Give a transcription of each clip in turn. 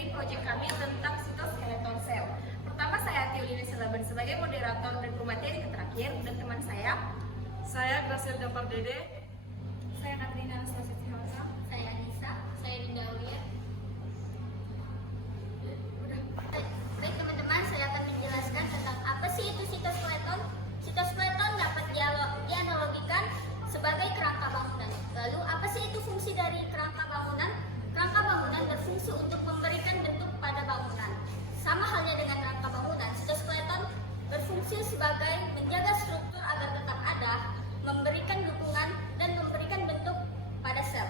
dari proyek kami tentang sitoskeleton sel. Pertama, saya Tiulini Selaban sebagai moderator dan pemateri terakhir, dan teman Saya Graciela Pardede. saya Katrina Anastasia Sihosa, Saya Anissa, saya Dinda Aulia. Baik teman-teman, saya akan menjelaskan tentang apa sih itu sitoskeleton. Sitoskeleton dapat dianalogikan sebagai kerangka bangunan. Lalu apa sih itu fungsi dari kerangka bangunan? Kerangka bangunan berfungsi untuk memberikan bentuk pada bangunan. Sama halnya dengan kerangka bangunan, sitoskeleton berfungsi sebagai menjaga struktur agar tetap ada, memberikan dukungan, dan memberikan bentuk pada sel.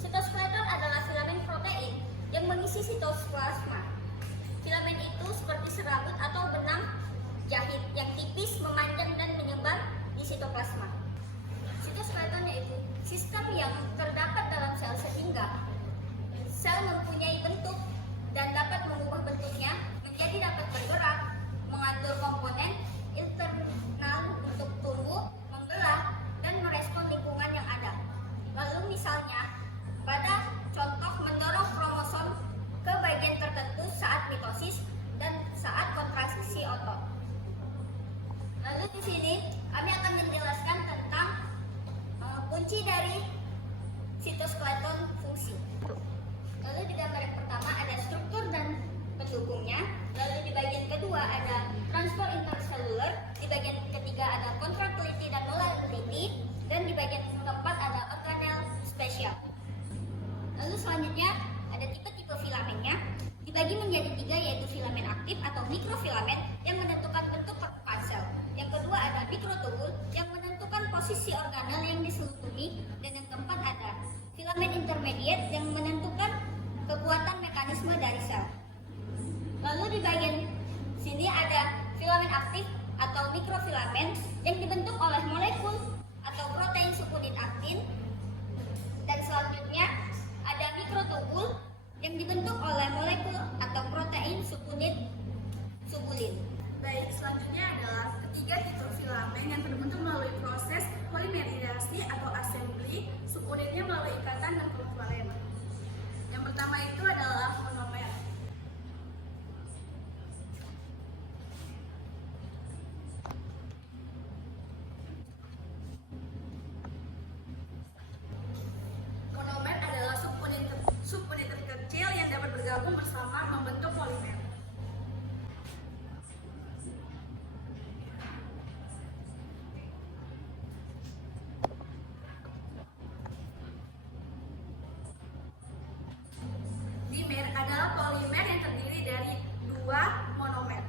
Sitoskeleton adalah filamen protein yang mengisi sitoplasma. Filamen itu seperti serabut atau benang jahit yang tipis, memanjang, dan menyebar di sitoplasma. Sitoskeleton yaitu sistem yang terdapat dalam sel sehingga sel mempunyai bentuk dan dapat mengubah bentuknya menjadi dapat bergerak, mengatur komponen internal untuk tumbuh, membelah, dan merespon lingkungan yang ada. Lalu misalnya, pada contoh mendorong kromosom ke bagian tertentu saat mitosis dan saat kontraksi otot. Lalu di sini kami akan menjelaskan tentang kunci dari sitoskeleton fungsi. Lalu di gambar yang pertama ada struktur dan pendukungnya. Lalu di bagian kedua ada transfer interseluler. Di bagian ketiga ada contractility dan molality. Dan di bagian keempat ada organel spesial. Lalu selanjutnya ada tipe-tipe filamennya. Dibagi menjadi 3 yaitu filamen aktif atau mikrofilamen yang menentukan bentuk permukaan sel. Yang kedua ada mikrotubul yang menentukan posisi organel yang diselubungi. Dan yang keempat ada filamen intermediate yang menentukan kekuatan mekanisme dari sel. Lalu di bagian sini ada filamen aktif atau mikrofilamen yang dibentuk oleh molekul atau protein subunit aktin. Dan selanjutnya ada mikrotubul yang dibentuk oleh molekul atau protein subunit subulin. Baik, selanjutnya adalah ketiga tipe filamen yang terbentuk melalui proses polimerisasi atau assembly, subunitnya melalui ikatan dan kovalent. Yang pertama itu adalah monomer. Monomer adalah subunit terkecil yang dapat bergabung bersama membentuk polimer. Dimer adalah polimer yang terdiri dari 2 monomer.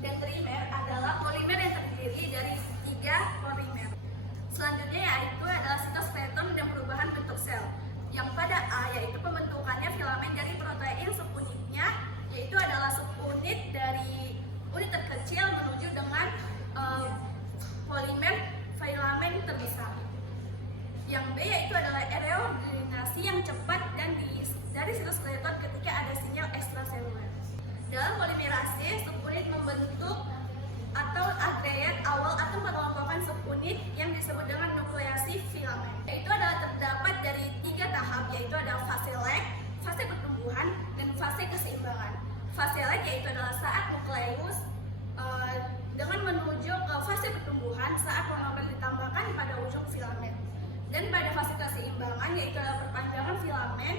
Dan trimer adalah polimer yang terdiri dari 3 polimer. Selanjutnya yaitu adalah sitoskeleton dan perubahan bentuk sel. Yang pada A yaitu pembentukannya filamen dari protein subunitnya, yaitu adalah subunit dari unit terkecil menuju dengan polimer filamen terbesar. Yang B yaitu adalah reorganisasi yang cepat dan dari sitoskeleton ketika ada sinyal ekstraseluler. Dalam polimerase, subunit membentuk atau agregat awal atau mengelompokkan subunit yang disebut dengan nukleasi filamen. Yaitu adalah terdapat dari 3 tahap, yaitu ada fase lag, fase pertumbuhan, dan fase keseimbangan. Fase lag yaitu adalah saat nukleus dengan menuju ke fase pertumbuhan saat monomer ditambahkan pada ujung filamen. Dan pada fase keseimbangan yaitu adalah perpanjangan filamen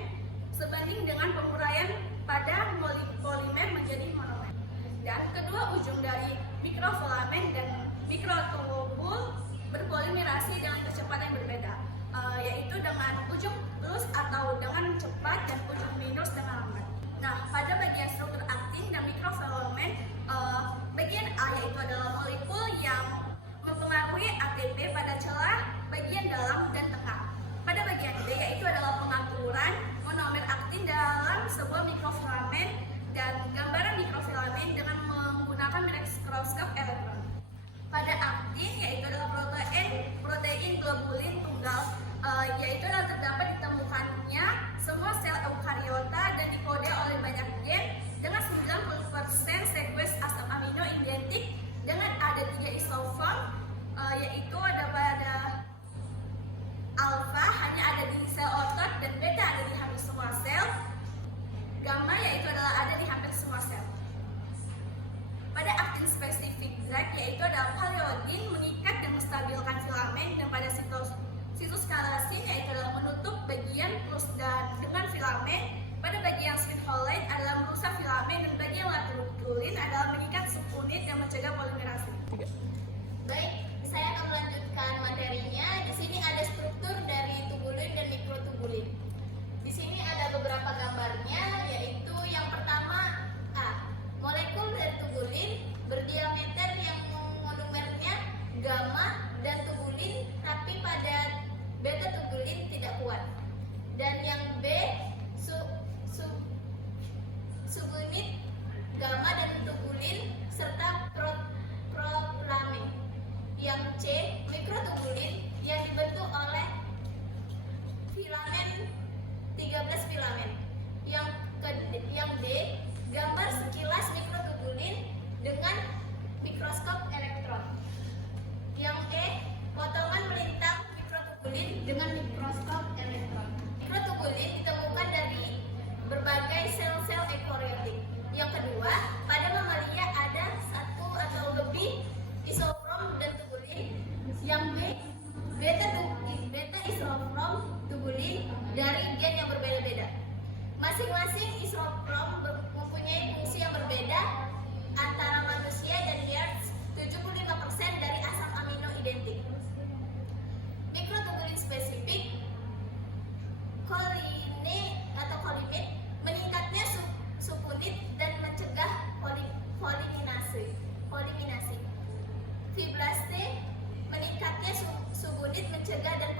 sebanding dengan penguraian pada polimer menjadi monomer. Dan kedua ujung dari mikrofilamen dan mikrotubul berpolimerasi dengan kecepatan yang berbeda, yaitu dengan ujung plus atau dengan cepat dan ujung minus dengan lambat. Nah, pada bagian struktur aktin dan mikrofilamen, bagian A yaitu adalah molekul yang mempengaruhi ATP pada celah bagian dalam dan tengah. Pada bagian B yaitu adalah pengaturan monomer aktin dalam sebuah mikrofilamen dan gambaran mikrofilamen dengan menggunakan mikroskop elektron. Pada aktin yaitu adalah protein globulin dengan mikroskop elektron. Mikrotubulin ditemukan dari berbagai sel-sel eukariotik. Yang kedua, pada mamalia ada satu atau lebih isofrom dan tubulin. Yang B, beta isofrom tubulin dari gen yang berbeda-beda. Masing-masing isofrom mempunyai fungsi yang berbeda antara manusia dan yeast. 75% dari asam amino identik. Mikrotubulin spesifik kolimit meningkatnya subunit dan mencegah poliminasi. Fibrase meningkatnya subunit mencegah dan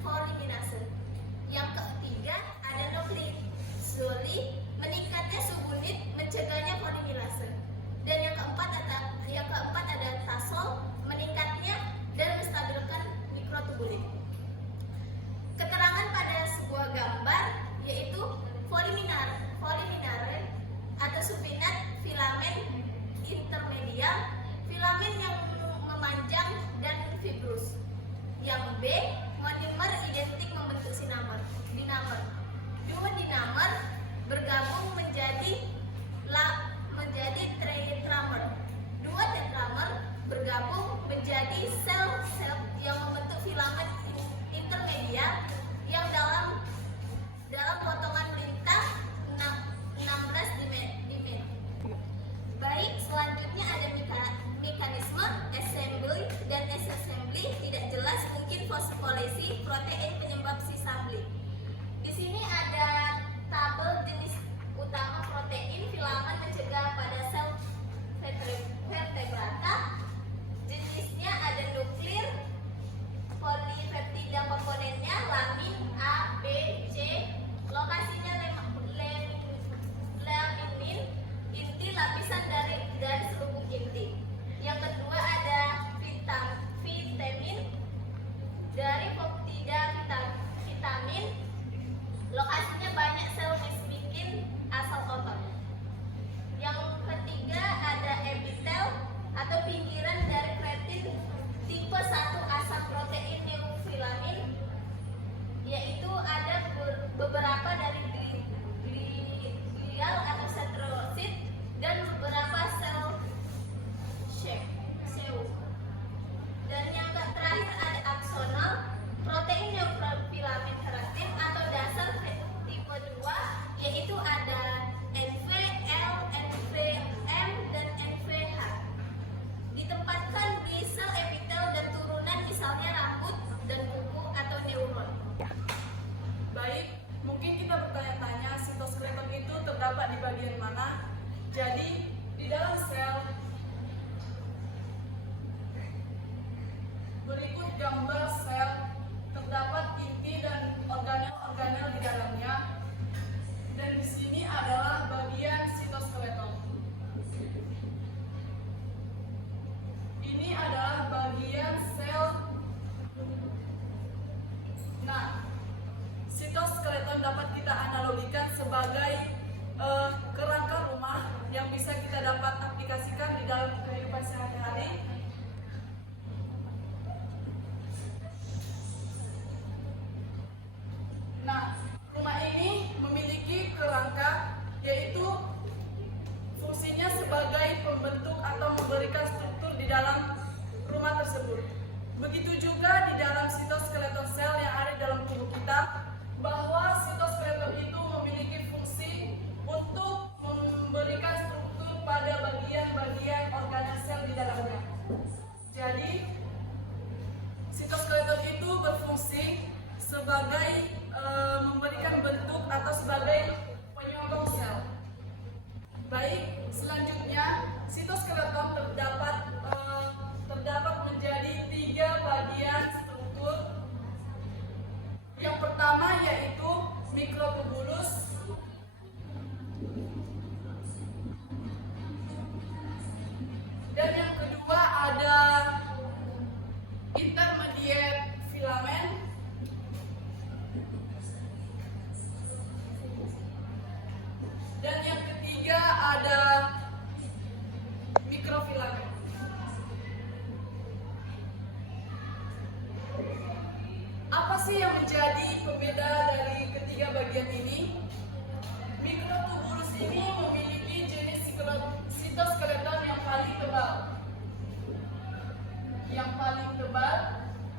poliminase. Yang ketiga ada nukleosoli meningkatnya subunit mencegahnya polimerase. Dan yang keempat ada tasol meningkatnya dan menstabilkan mikrotubulin. Keterangan pada sebuah gambar yaitu poliminare atau subunit filamen intermedial, filamen yang memanjang dan fibrous. Yang B, monomer identik membentuk dinamer. Dua dinamer bergabung menjadi tetramer. Dua tetramer bergabung menjadi sel-sel yang membentuk filamen intermedial yang dalam potongan melintang 16 dimensi. Baik, selanjutnya ada mekanisme assembly dan disassembly tidak jelas, mungkin fosfolisi protein penyebab disassembly. Di sini ada tabel jenis utama protein filamen mencegah pada sel vertebrata. Jenisnya ada nuklir, polipeptida komponennya, lamin A, B, C. Lokasinya laminin, inti lapisan dari selubung inti. Yang kedua ada vitamin dari peptida vitamin. Lokasinya banyak sel bikin asal kotor. Yang ketiga ada epitel atau pinggiran dari kreatin tipe 1 asam protein neofilamin, yaitu ada beberapa dari glial atau sentrosit dan beberapa sel seu. Dan yang terakhir ada aksonal protein neofilamin keratin atau dasar tipe 2, yaitu ada NVL, NVM, dan NVH. Ditempatkan di sel epitel dan turunan, misalnya rambut dan kuku atau neuron. Baik, mungkin kita bertanya-tanya sitoskeleton itu terdapat di bagian mana? Jadi, di dalam sel berikut gambar sel, terdapat inti dan organel-organel di dalamnya. Dan di sini adalah bagian sitoskeleton. Ini adalah bagian sel. Nah, sitoskeleton dapat kita analogikan sebagai kerangka rumah yang bisa kita dapat aplikasikan di dalam kehidupan sehari-hari. Nah, rumah ini memiliki kerangka, yaitu fungsinya sebagai pembentuk atau memberikan struktur di dalam rumah tersebut. Begitu juga di dalam sitoskeleton sel yang ada di dalam tubuh kita, bahwa sitoskeleton itu memiliki fungsi untuk memberikan struktur pada bagian-bagian organel sel di dalamnya. Jadi, sitoskeleton itu berfungsi sebagai memberikan bentuk atau sebagai penyokong sel. Baik, selanjutnya sitoskeleton terdapat menjadi 3 bagian struktur. Yang pertama yaitu mikrotubulus. Dan yang kedua ada intermediate filamen. Dan yang ketiga ada mikrofilamen. Apa sih yang menjadi pembeda dari ketiga bagian ini? Mikrotubulus ini memiliki jenis sitoskeleton yang paling tebal,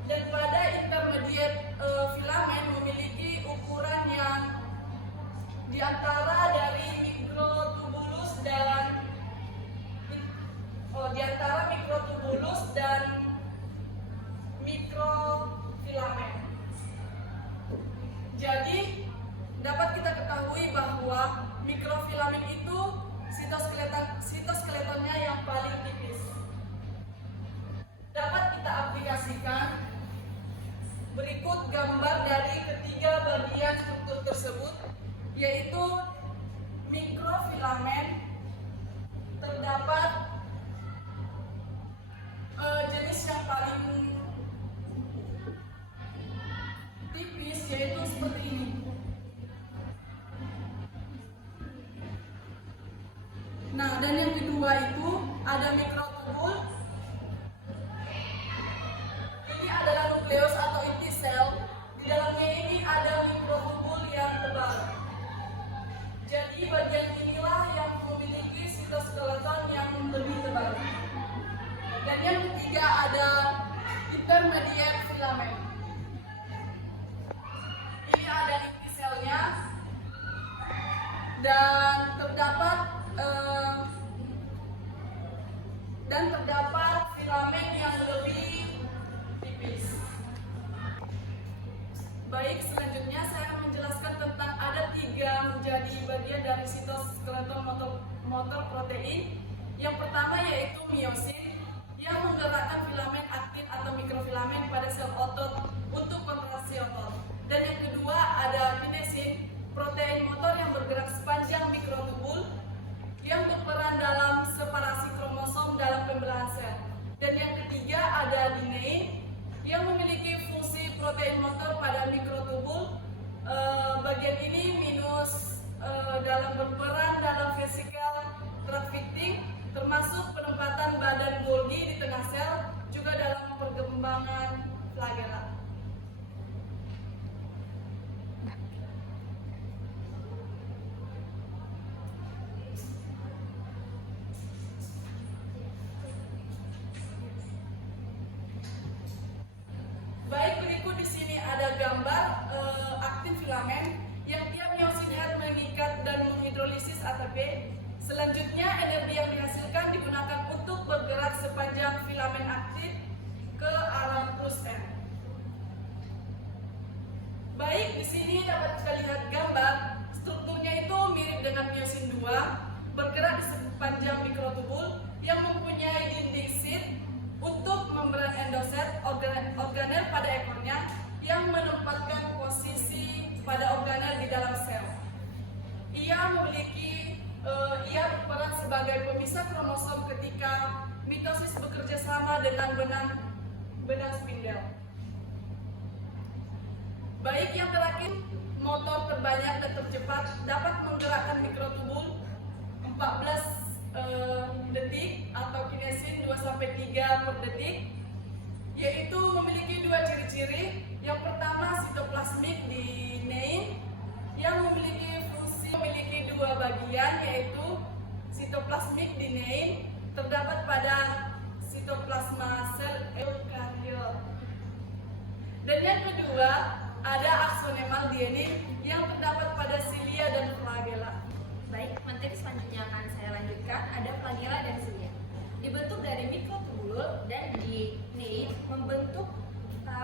dan pada intermediate filamen memiliki ukuran yang di antara mikrotubulus dan mikrofilamen. Jadi dapat kita ketahui bahwa mikrofilamen itu sitoskeletonnya yang paling tipis. Dapat kita aplikasikan berikut gambar dari ketiga bagian struktur tersebut, yaitu mikrofilamen terdapat jenis yang paling tipis, yaitu seperti ini. Nah, dan yang kedua itu ada mikrotubul. Ini adalah nukleus atau inti sel. Di dalamnya ini ada mikrotubul yang tebal. Jadi bagian inilah yang memiliki sitoskeleton yang lebih tebal. Dan yang ketiga ada intermediate filamen. Ini ada inti selnya dan terdapat filamen yang lebih tipis. Baik, selanjutnya saya menjelaskan tentang ada tiga menjadi bagian dari sitoskeleton motor protein. Yang pertama yaitu miosin, yang menggerakkan filamen aktin atau mikrofilamen pada sel otot untuk kontraksi otot. Dan yang kedua ada kinesin, protein motor yang bergerak sepanjang mikrotubul yang berperan dalam separasi kromosom dalam pembelahan sel. Dan yang ketiga ada dinein yang memiliki fungsi protein motor pada mikrotubul. Bagian ini minus dalam berperan dalam vesicle trafficking, termasuk penempatan badan Golgi di tengah sel, juga dalam perkembangan flagella. Baik, berikut di sini ada gambar aktin filamen yang tiap miosin head mengikat dan menghidrolisis ATP. Selanjutnya, energi yang dihasilkan digunakan untuk bergerak sepanjang filamen aktif ke arah plus N. Baik, di sini dapat kita lihat gambar. Strukturnya itu mirip dengan miosin 2, bergerak di sepanjang mikrotubul yang mempunyai dinding sheath untuk membran endoset organel pada ekornya yang menempatkan posisi pada organel di dalam sel. Ia berperan sebagai pemisah kromosom ketika mitosis bekerja sama dengan benang spindel. Baik, yang terakhir, motor terbanyak dan tercepat dapat menggerakkan mikrotubul 14 detik atau kinesin 2-3 per detik, yaitu memiliki dua ciri-ciri. Yang pertama sitoplasmik dinein yang memiliki dua bagian, yaitu sitoplasmik dinein terdapat pada sitoplasma sel eukariot. Dan yang kedua ada aksonemal dienin yang terdapat pada silia dan flagella. Baik, materi selanjutnya akan saya lanjutkan. Ada flagella dan silia. Dibentuk dari mikrotubul dan dinein membentuk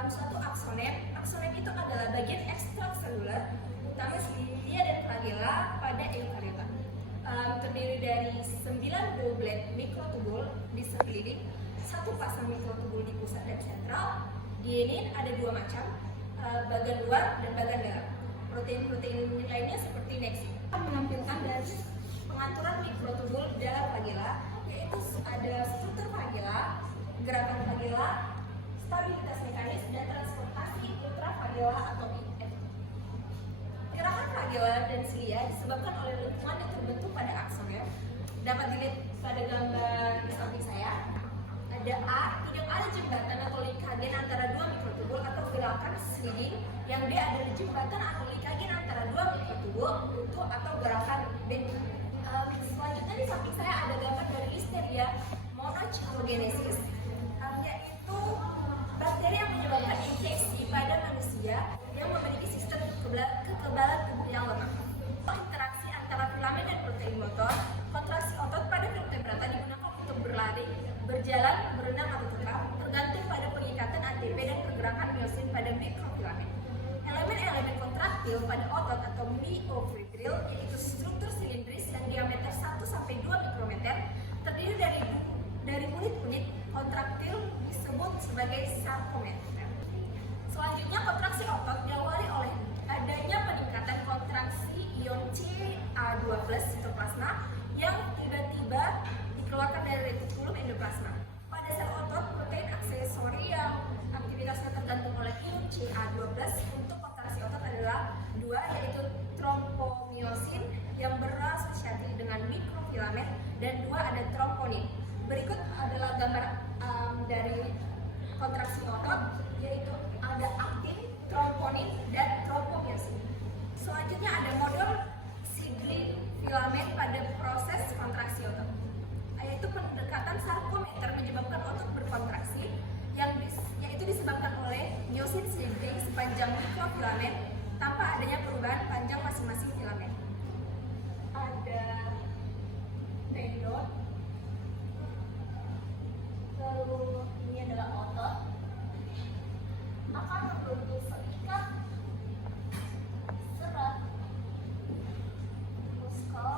suatu aksonet. Aksonet itu adalah bagian ekstraseluler utama silia dan flagella pada eukariota. Terdiri dari 9 doublet mikrotubul di sekeliling, satu pasang mikrotubul di pusat dan sentral. Dienin ada dua macam, bagian luar dan bagian dalam. Protein-protein lainnya seperti nexin menampilkan dari pengaturan mikrotubul dalam flagella, yaitu ada struktur flagella, gerakan flagella, stabilitas mekanis, dan transportasi ultraflagella atau IF. Gerakan flagella dan silia disebabkan oleh lingkungan yang terbentuk pada aksonet. Dapat dilihat pada gambar di samping saya. Ada A, tidak ada jembatan atau likagen antara dua mikrotubul atau gerakan sliding. Yang D adalah jembatan atau likagen antara dua mikrotubul atau gerakan bending. Selanjutnya di samping saya ada gambar dari Listeria monocytogenesis, yaitu bakteri yang menyebabkan infeksi pada manusia yang memiliki sistem kekebalan tubuh yang lemah. Interaksi antara filamen dan protein motor, kontraksi otot pada vertebrata digunakan untuk berlari, berjalan, berenang atau terbang, tergantung pada pengikatan ATP dan pergerakan miosin pada mikrofilamen. Elemen-elemen kontraktil pada otot atau myofibril, yaitu struktur silindris yang diameter 1-2 mikrometer, terdiri dari unit-unit kontraktil disebut sebagai sarkometer. Selanjutnya, kontraksi otot diawali oleh adanya peningkatan kontraksi ion Ca2+ sitoplasma yang tiba-tiba dikeluarkan dari retikulum endoplasma. Pada sel otot, protein aksesori yang aktivitasnya tergantung oleh ion Ca2+ untuk kontraksi otot adalah 2, yaitu trombomyosin yang berasosiasi dengan mikrofilamen, dan 2 ada tromponin. Berikut adalah gambar dari kontraksi otot, yaitu ada aktin, tromponin, dan trombomyosin. Selanjutnya ada model sigli filamen pada proses kontraksi otot, yaitu pendekatan sarkometer menyebabkan otot berkontraksi, yaitu disebabkan oleh myosin silindrik sepanjang mikrofilamen tanpa adanya perubahan panjang masing-masing filamen. Ada tendon, lalu ini adalah otot, akan membentuk seikat serat muskel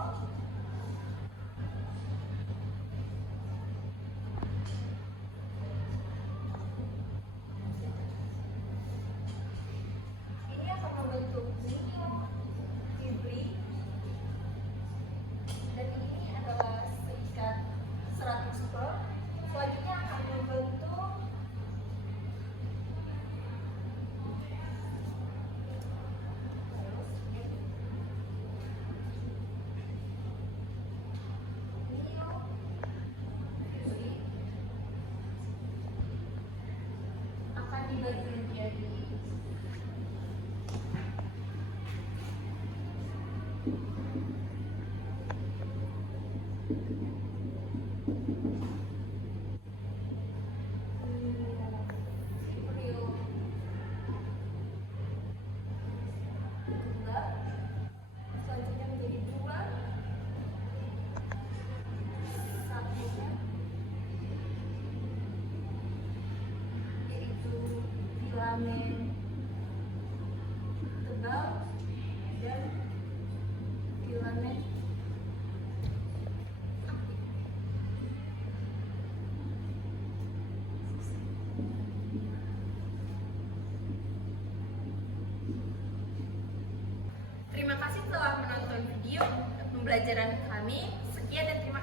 ini akan membentuk myofibri, dan ini adalah seikat serat muskel. Selanjutnya akan membentuk myofibri, akan dibagi menjadi selanjutnya menjadi 2, satunya yaitu filamen tebal dan filamen aktif. Terima kasih telah menonton video pembelajaran kami. Sekian dan terima